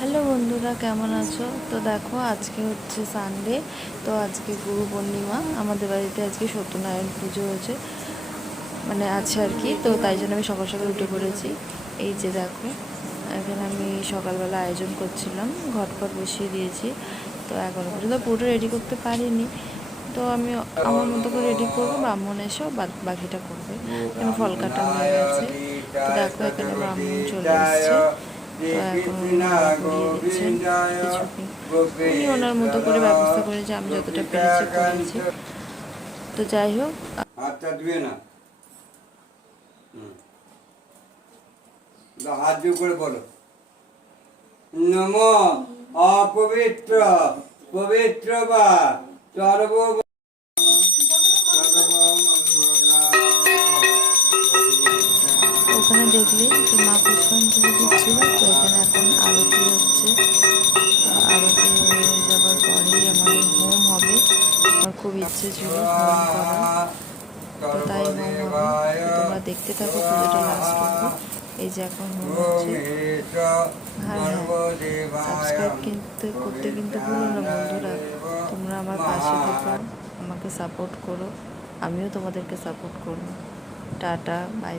Hello বন্ধুরা, কেমন আছো? তো দেখো, আজকে হচ্ছে সানডে। তো আজকে গুরু পূর্ণিমা। আমাদের বাড়িতে আজকে সত্যনারায়ণ পুজো হচ্ছে, মানে আছে আর কি। তো তাই জন্য আমি সকাল সকাল উঠে পড়েছি। এই যে দেখো, এখানে আমি সকালবেলা আয়োজন করছিলাম, ঘটপট বসিয়ে দিয়েছি। তো এখনো পর্যন্ত পুরো রেডি করতে পারিনি। তো আমি আমার মতো করে রেডি করবো, ব্রাহ্মণ এসেও বাকিটা করবে। এখানে ফল কাটা হয়ে গেছে। তো দেখো, এখানে ব্রাহ্মণ চলে এসছে। তো এখন উনি মালা পরিয়ে দিচ্ছেন কিছুকে। উনি ওনার মতো করে ব্যবস্থা করেছে, আমি যতটা পেরেছি করেছি। তো যাই হোক, হাত জোর করে বলো, নম অপবিত্র পবিত্র বা সর্ব ওখানে দেখলি যে মা পুষ্পাঞ্জলি দিচ্ছিল। তো এখানে এখন আরতি হচ্ছে। আরতি হয়ে যাবার পরেই আমাদের হোম হবে। আমার খুব ইচ্ছে ছিল হোম করার, তো তাই হোম হবে। তো তোমরা দেখতে থাকো পুজোটা লাস্ট অব্দি। এই যে এখন হোম হচ্ছে। হ্যাঁ হ্যাঁ, সাবস্ক্রাইব করতে কিন্তু ভুলো না বন্ধুরা। তোমরা আমার পাশে থেকো, আমাকে সাপোর্ট করো, আমিও তোমাদেরকে সাপোর্ট করবো। Tata, by.